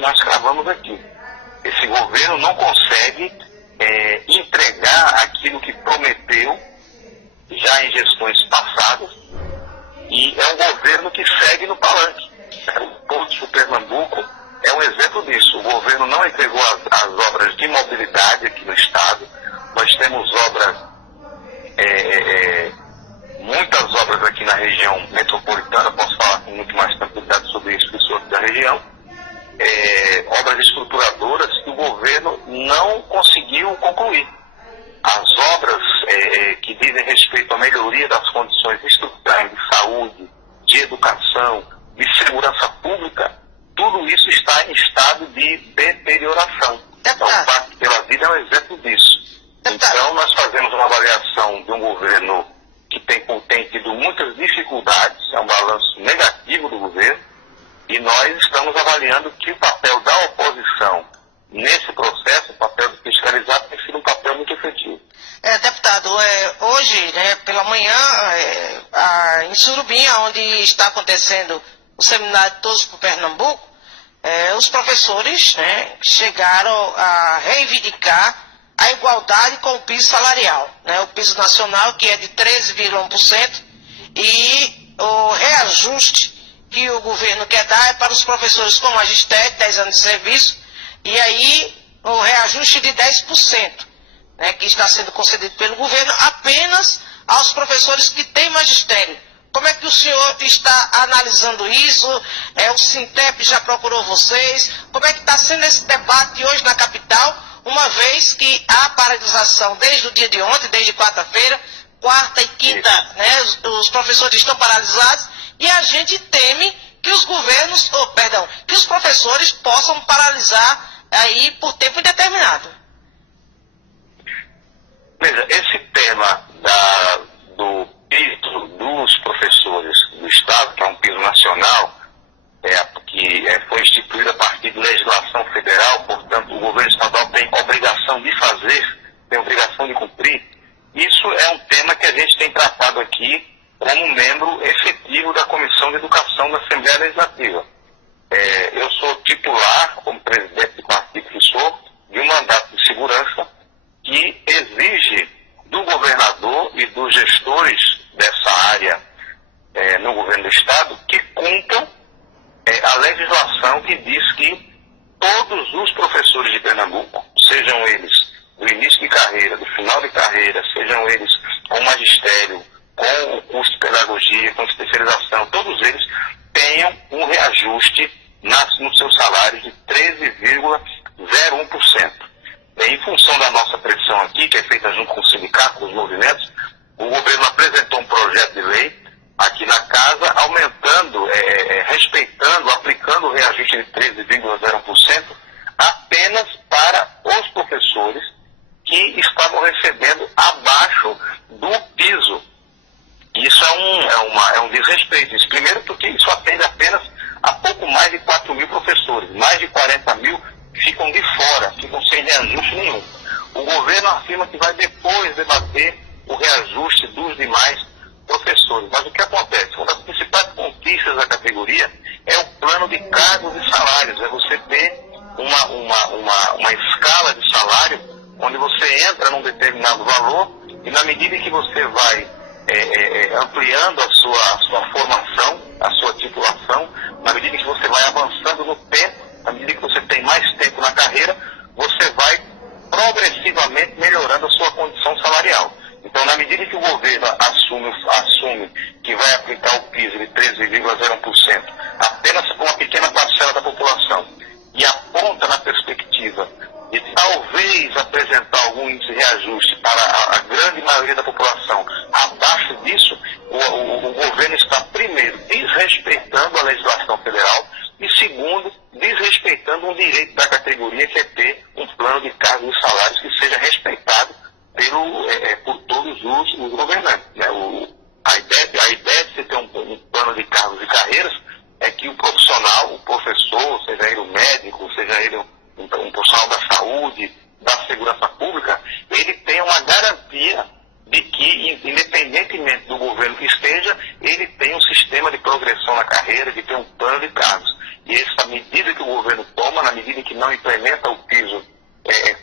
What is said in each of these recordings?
que nós cravamos aqui. Esse governo não consegue entregar aquilo que prometeu já em gestões passadas, e é um governo que segue no palanque. O Porto de Pernambuco é um exemplo disso. O governo não entregou as obras de mobilidade aqui no estado. Nós temos obras, muitas obras aqui na região metropolitana, posso falar com muito mais tranquilidade sobre isso que sou da região, obras estruturadoras que o governo não conseguiu concluir. As obras que dizem respeito à melhoria das condições estruturais de saúde, de educação, de segurança pública, tudo isso está em estado de deterioração. Então, o Pacto pela Vida é um exemplo disso. Então, nós fazemos uma avaliação de um governo que tem tido muitas dificuldades, é um balanço negativo do governo, e nós estamos avaliando que o papel da oposição nesse processo, o papel de fiscalizar, tem sido um papel muito efetivo. Deputado, hoje, pela manhã, em Surubim, onde está acontecendo o seminário Todos por Pernambuco, os professores chegaram a reivindicar a igualdade com o piso salarial, o piso nacional, que é de 13,1%, e o reajuste que o governo quer dar é para os professores com magistério, 10 anos de serviço, e aí o reajuste de 10%, que está sendo concedido pelo governo apenas aos professores que têm magistério. Como é que o senhor está analisando isso? O Sintep já procurou vocês? Como é que está sendo esse debate hoje na capital, uma vez que há paralisação desde o dia de ontem, desde quarta-feira, quarta e quinta, os professores estão paralisados, e a gente teme que os governos, que os professores possam paralisar aí por tempo indeterminado. Veja, esse tema do piso dos professores do Estado, que é um piso nacional, que foi instituído a partir de legislação federal, portanto, o governo estadual tem obrigação de fazer, tem obrigação de cumprir. Isso é um tema que a gente tem tratado aqui como membro efetivo da Comissão de Educação da Assembleia Legislativa. Eu sou titular, como presidente do partido que sou, de um mandato de segurança que exige do governador e dos gestores dessa área no governo do Estado que cumpram a legislação que diz que todos os professores de Pernambuco, sejam eles do início de carreira, do final de carreira, sejam eles com magistério, com o curso de pedagogia, com especialização, todos eles tenham um reajuste no seu salário de 13,01%. Em função da nossa pressão aqui, que é feita junto com o sindicato, com os movimentos, o governo apresentou um projeto de lei aqui na casa, aumentando, respeitando, aplicando o reajuste de 13,01% apenas para os professores que estavam recebendo abaixo do piso. Isso é um desrespeito. Primeiro porque isso atende apenas a pouco mais de 4 mil professores. Mais de 40 mil ficam de fora, ficam sem reajuste nenhum. O governo afirma que vai depois debater o reajuste dos demais professores. Mas o que acontece? Uma das principais conquistas da categoria é o plano de cargos e salários. É você ter uma escala de salário onde você entra num determinado valor e na medida em que você vai ampliando a sua formação, a sua titulação, na medida em que você vai avançando no tempo, na medida que você tem mais tempo na carreira, você vai progressivamente melhorando a sua condição salarial. Então, na medida que o governo assume que vai aplicar o piso de 13,01% apenas para uma pequena parcela da população e aponta na perspectiva de talvez apresentar algum índice de reajuste para a grande maioria da população abaixo disso, o governo está, primeiro, desrespeitando a legislação federal e, segundo, desrespeitando um direito da categoria, que é ter um plano de cargos e salários que seja respeitado por todos os governantes. A ideia de você ter um plano de cargos e carreiras é que o profissional, o professor, seja ele o médico, seja ele um profissional da saúde, da segurança pública, ele tenha uma garantia de que, independentemente do governo que esteja, ele tem um sistema de progressão na carreira, de ter um plano de cargos. E esse também medida que o governo toma, na medida que não implementa o piso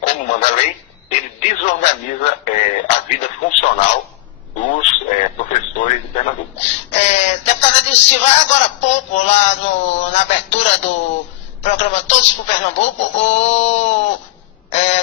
como manda a lei, ele desorganiza a vida funcional dos professores de Pernambuco. Deputada Dilce Silva, agora há pouco, lá na abertura do programa Todos por Pernambuco, o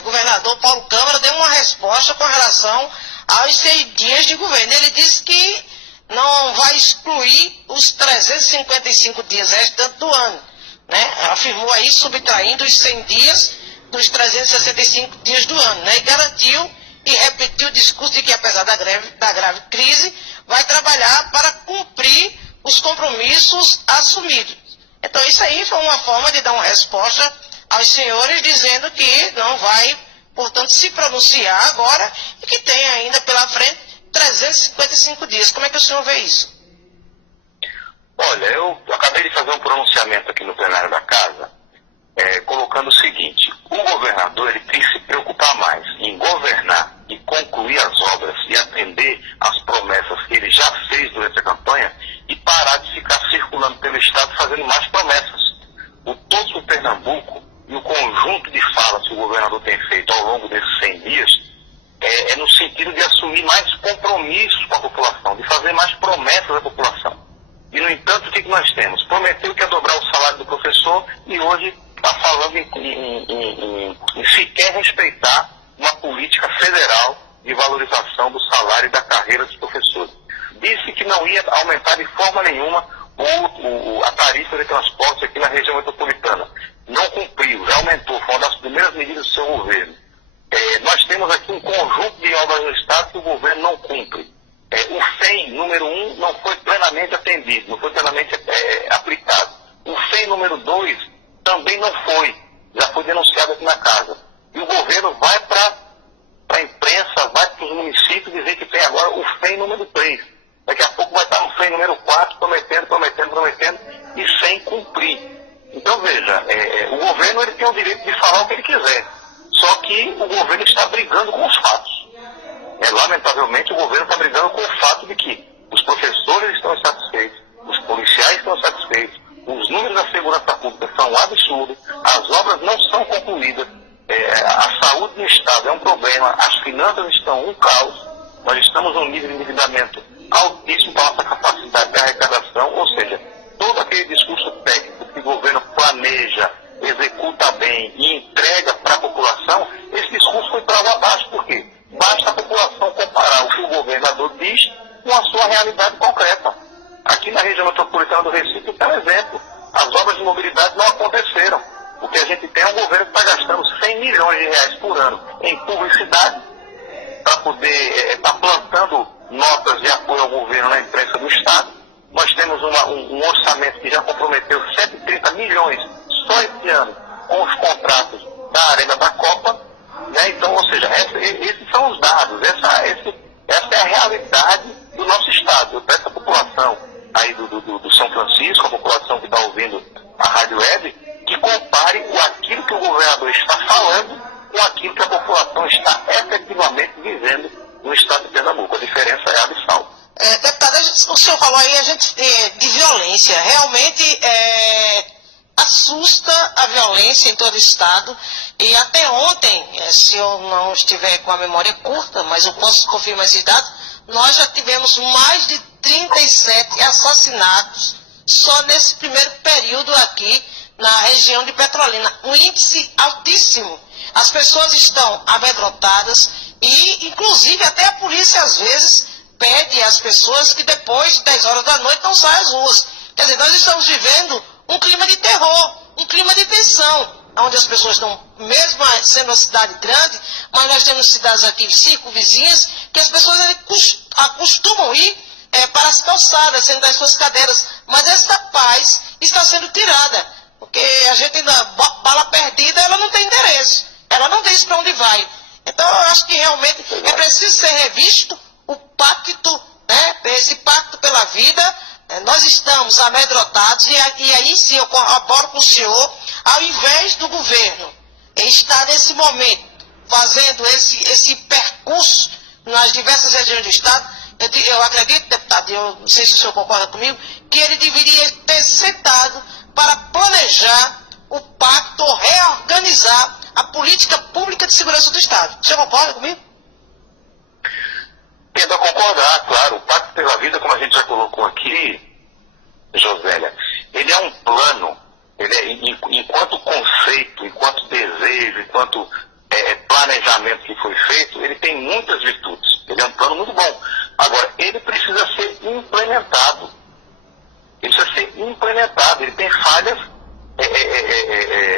governador Paulo Câmara deu uma resposta com relação aos 100 dias de governo. Ele disse que não vai excluir os 355 dias restantes do ano, né? Afirmou aí, subtraindo os 100 dias dos 365 dias do ano, né? E garantiu e repetiu o discurso de que, apesar da grave crise, vai trabalhar para cumprir os compromissos assumidos. Então isso aí foi uma forma de dar uma resposta aos senhores, dizendo que não vai, portanto, se pronunciar agora e que tem ainda pela frente 355 dias. Como é que o senhor vê isso? Olha, eu acabei de fazer um pronunciamento aqui no plenário da Casa, colocando o seguinte: o governador ele tem que se preocupar mais em governar e concluir as obras e atender às promessas que ele já fez durante a campanha e parar de ficar circulando pelo Estado fazendo mais promessas. O Todos por Pernambuco e o conjunto de falas que o governador tem feito ao longo desses 100 dias é no sentido de assumir mais compromissos com a população, de fazer mais promessas à população. E, no entanto, o que nós temos? Prometeu que ia dobrar o salário do professor e hoje está falando em sequer respeitar uma política federal de valorização do salário e da carreira dos professores. Disse que não ia aumentar de forma nenhuma a tarifa de transporte aqui na região metropolitana. Não cumpriu, já aumentou, foi uma das primeiras medidas do seu governo. Nós temos aqui um conjunto de obras do Estado que o governo não cumpre. O FEM número 1 não foi plenamente atendido, não foi plenamente aplicado. O FEM número 2 também não foi, já foi denunciado aqui na Casa. E o governo vai para a imprensa, vai para os municípios dizer que tem agora o FEM número 3. Daqui a pouco vai estar no FEM número 4, prometendo, e sem cumprir. Então veja, o governo ele tem o direito de falar o que ele quiser, só que o governo está brigando com os fatos. Lamentavelmente, o governo está brigando com o fato de que os professores estão insatisfeitos, os policiais estão insatisfeitos, os números da segurança pública são absurdos, as obras não são concluídas, a saúde no Estado é um problema, as finanças estão um caos, nós estamos num nível de endividamento altíssimo para a nossa capacidade de arrecadação, ou seja, todo aquele discurso técnico que o governo planeja, executa bem e entrega para a população, esse discurso foi para água abaixo. Por quê? Basta a população comparar o que o governador diz com a sua realidade concreta. Aqui na região metropolitana do Recife tem um exemplo. As obras de mobilidade não aconteceram. O que a gente tem é um governo que está gastando 100 milhões de reais por ano em publicidade para poder estar plantando notas de apoio ao governo na imprensa do Estado. Nós temos um orçamento que já comprometeu 130 milhões só esse ano com os contratos da Arena da Copa. Então, ou seja, esses são os dados, essa é a realidade do nosso Estado. Eu peço à população aí do São Francisco, a população que está ouvindo a Rádio Web, que compare aquilo que o governador está falando com aquilo que a população está efetivamente vivendo no Estado de Pernambuco. A diferença é abissal. Deputada, o senhor falou aí de violência. Realmente assusta a violência em todo o Estado. E até ontem, se eu não estiver com a memória curta, mas eu posso confirmar esses dados, nós já tivemos mais de 37 assassinatos só nesse primeiro período aqui na região de Petrolina. Um índice altíssimo. As pessoas estão amedrontadas e, inclusive, até a polícia, às vezes, pede às pessoas que depois de 10 horas da noite não saiam às ruas. Quer dizer, nós estamos vivendo um clima de terror, um clima de tensão, onde as pessoas estão, mesmo sendo uma cidade grande, mas nós temos cidades aqui circunvizinhas, que as pessoas acostumam ir para as calçadas, sentar em suas cadeiras, mas esta paz está sendo tirada, porque a gente ainda, bala perdida, ela não tem endereço, ela não diz para onde vai. Então eu acho que realmente é preciso ser revisto o pacto, esse pacto pela vida. Nós estamos amedrontados e aí sim eu corroboro com o senhor, ao invés do governo estar nesse momento fazendo esse percurso nas diversas regiões do Estado, eu acredito, deputado, eu não sei se o senhor concorda comigo, que ele deveria ter sentado para planejar a política pública de segurança do Estado. Você concorda comigo? Tendo a concordar, claro. O Pacto pela Vida, como a gente já colocou aqui, Josélia, ele é um plano, ele é, enquanto conceito, enquanto desejo, enquanto planejamento que foi feito, ele tem muitas virtudes. Ele é um plano muito bom. Agora, ele precisa ser implementado. Ele precisa ser implementado. Ele tem falhas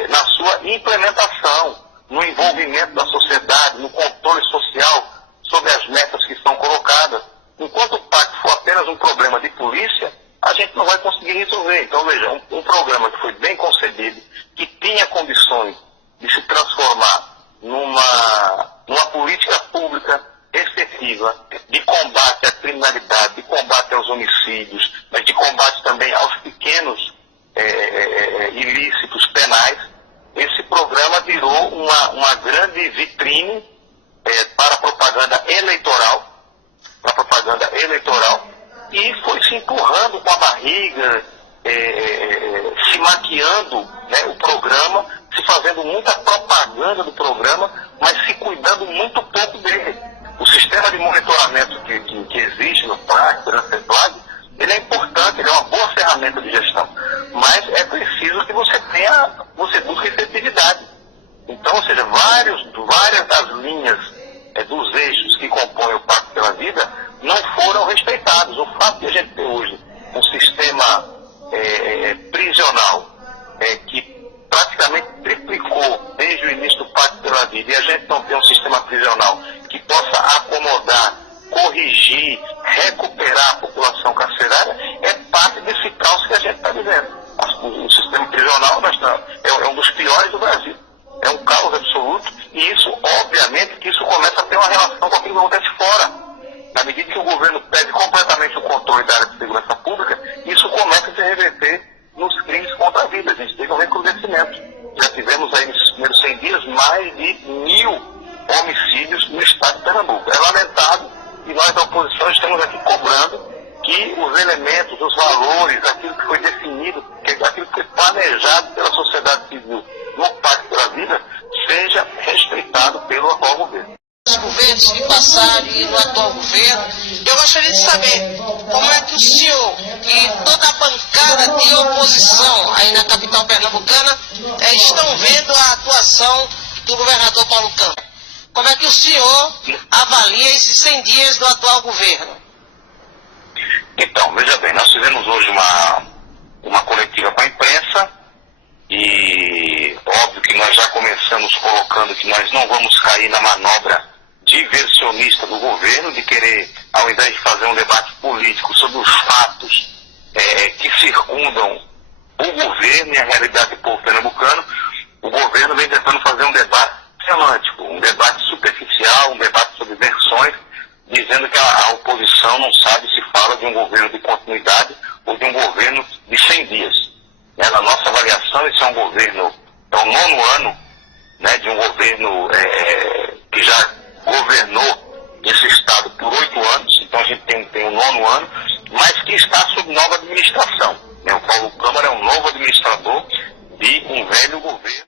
na sua implementação, no envolvimento da sociedade, no controle social sobre as metas que são colocadas. Enquanto o pacto for apenas um problema de polícia, a gente não vai conseguir resolver. Então, veja, um programa que foi bem concebido, que tinha condições de se transformar numa política pública efetiva de combate à criminalidade, de combate aos homicídios, mas de combate também aos pequenos ilícitos penais. Esse programa virou uma grande vitrine para a propaganda eleitoral, e foi se empurrando com a barriga, se maquiando, né, o programa, se fazendo muita propaganda do programa, mas se cuidando muito pouco dele. O sistema de monitoramento que existe no PRAC, na CEPLAG, ele é importante, ele é uma boa ferramenta de gestão, mas é preciso que você busque efetividade. Então, ou seja, várias das linhas dos eixos que compõem o Pacto pela Vida não foram respeitados. O fato de a gente ter hoje um sistema prisional que praticamente triplicou desde o início do Pacto pela Vida, e a gente não tem um sistema prisional que possa acomodar, corrigir, recuperar a população carcerária, é parte desse caos que a gente está vivendo. O sistema prisional é um dos piores do Brasil. É um caos absoluto, e isso, obviamente, que isso começa a ter uma relação com aquilo que acontece fora. Na medida que o governo perde completamente o controle da área de segurança pública, isso começa a se reverter nos crimes contra a vida. A gente teve um recrudescimento. Já tivemos aí, nesses primeiros 100 dias, mais de 1.000 homicídios no estado de Pernambuco. É lamentável, e nós da oposição estamos aqui cobrando que os elementos, os valores, aquilo que foi definido, aquilo que foi planejado pela sociedade civil no Pacto pela Vida, seja respeitado pelo atual governo. Os governos que passaram e no atual governo, eu gostaria de saber como é que o senhor e toda a bancada de oposição aí na capital pernambucana estão vendo a atuação do governador Paulo Câmara. Como é que o senhor avalia esses 100 dias do atual governo? Então, veja bem, nós fizemos hoje uma coletiva com a imprensa, e óbvio que nós já começamos colocando que nós não vamos cair na manobra diversionista do governo, de querer, ao invés de fazer um debate político sobre os fatos que circundam o governo e a realidade do povo pernambucano, o governo vem tentando fazer um debate semântico, um debate superficial, um debate sobre versões, dizendo que a oposição não sabe se fala de um governo de continuidade ou de um governo de 100 dias. Na nossa avaliação, esse é um governo, é o 9º ano, né, de um governo